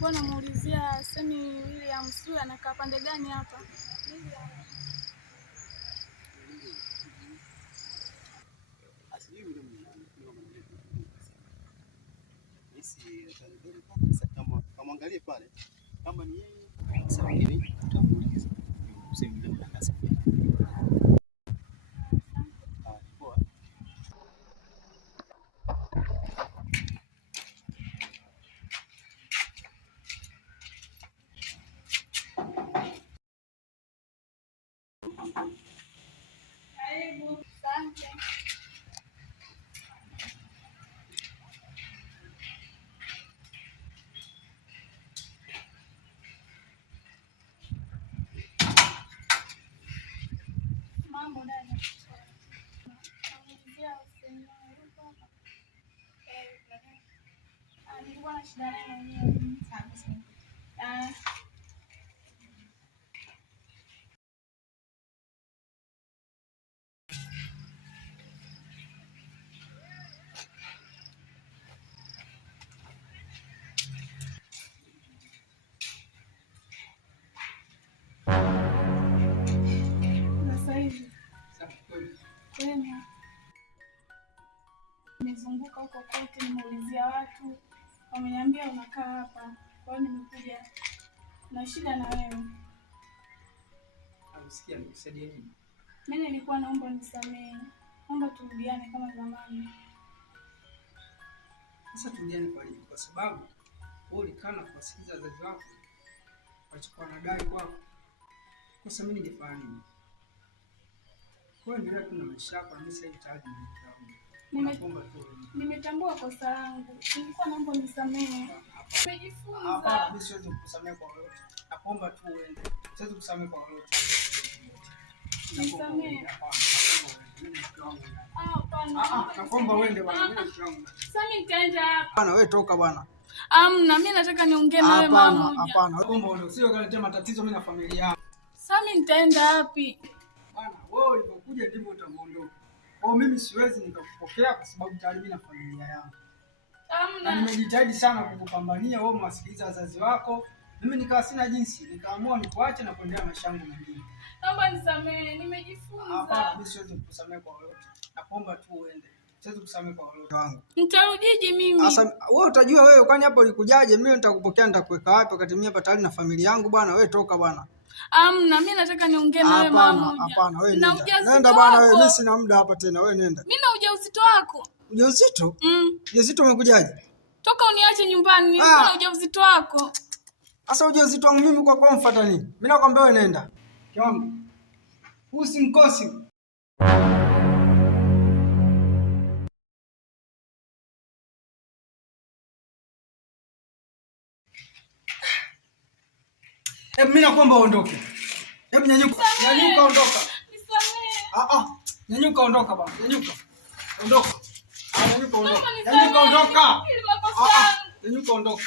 nilikuwa namuulizia Semi William sijui anakaa pande gani hapa. Kama angalie pale kama ni yeye sasa hivi tutamuuliza. Karibu. Asante. Mambo dada. Nilikuwa na shida naye mwenyewe. Sasa hivi nimezunguka huko kote, nimeulizia watu, wameniambia unakaa hapa. Kwa hiyo nimekuja na shida na wewe. Usikia nikusaidia nini? Mimi nilikuwa naomba unisamehe. Naomba turudiane kama zamani. Sasa turudiane kwa nini? Kwa sababu wewe ulikana kuwasikiliza wazazi wako walichokuwa wanadai kwako. Kwa sababu mimi ningefanya nini? Kwa hiyo ndio kuna maisha yako na mimi sasa tayari nimetambua kosa langu. Nilikuwa naomba unisamehe. Nimejifunza. Hapana, mimi siwezi kukusamehe kwa lolote. Naomba tu uende. Siwezi kukusamehe kwa lolote. Nisamehe. Hapana. Naomba uende bwana. Sasa mimi nitaenda hapa. Bwana wewe toka bwana. Na mimi nataka niongee na wewe mara moja. Hapana. Naomba uende. Usije kaletea matatizo mimi na familia yangu. Sasa mimi nitaenda wapi? Bwana, wewe ulipokuja ndivyo utaondoka. Kwa mimi siwezi nikakupokea kwa sababu tayari mimi na familia yangu. Na nimejitahidi sana kukupambania wewe mwasikiliza wazazi wako. Mimi nikawa sina jinsi, nikaamua nikuache na kuendelea maisha yangu mengine. Naomba nisamehe, nimejifunza. Hapana, mimi siwezi kukusamehe kwa lolote. Naomba tu uende. Siwezi kukusamehe kwa lolote wangu. Nitarudije mimi? Sasa wewe utajua wewe, kwani hapo ulikujaje? Mimi nitakupokea nitakuweka wapi wakati mimi hapa tayari na familia yangu bwana. Wewe toka bwana. Mimi nataka niongee na wewe mara moja. Hapana, wewe nenda bwana wewe, mimi sina muda hapa tena. Wewe nenda. Mimi na ujauzito wako. Ujauzito? Ujauzito umekujaje? Toka uniache nyumbani, nilikuwa na ujauzito wako. Sasa ujauzito wangu mimi kwa mfuata nini? Mimi nakwambia wewe nenda. Kiwangu. Usimkosi. Mimi nakuomba uondoke. Hebu nyanyuka. Nyanyuka ondoka. Nisamehe. Nyanyuka ondoka bwana. Nyanyuka. Ondoka. Nyanyuka ondoka. Nyanyuka ondoka. Nyanyuka ondoka.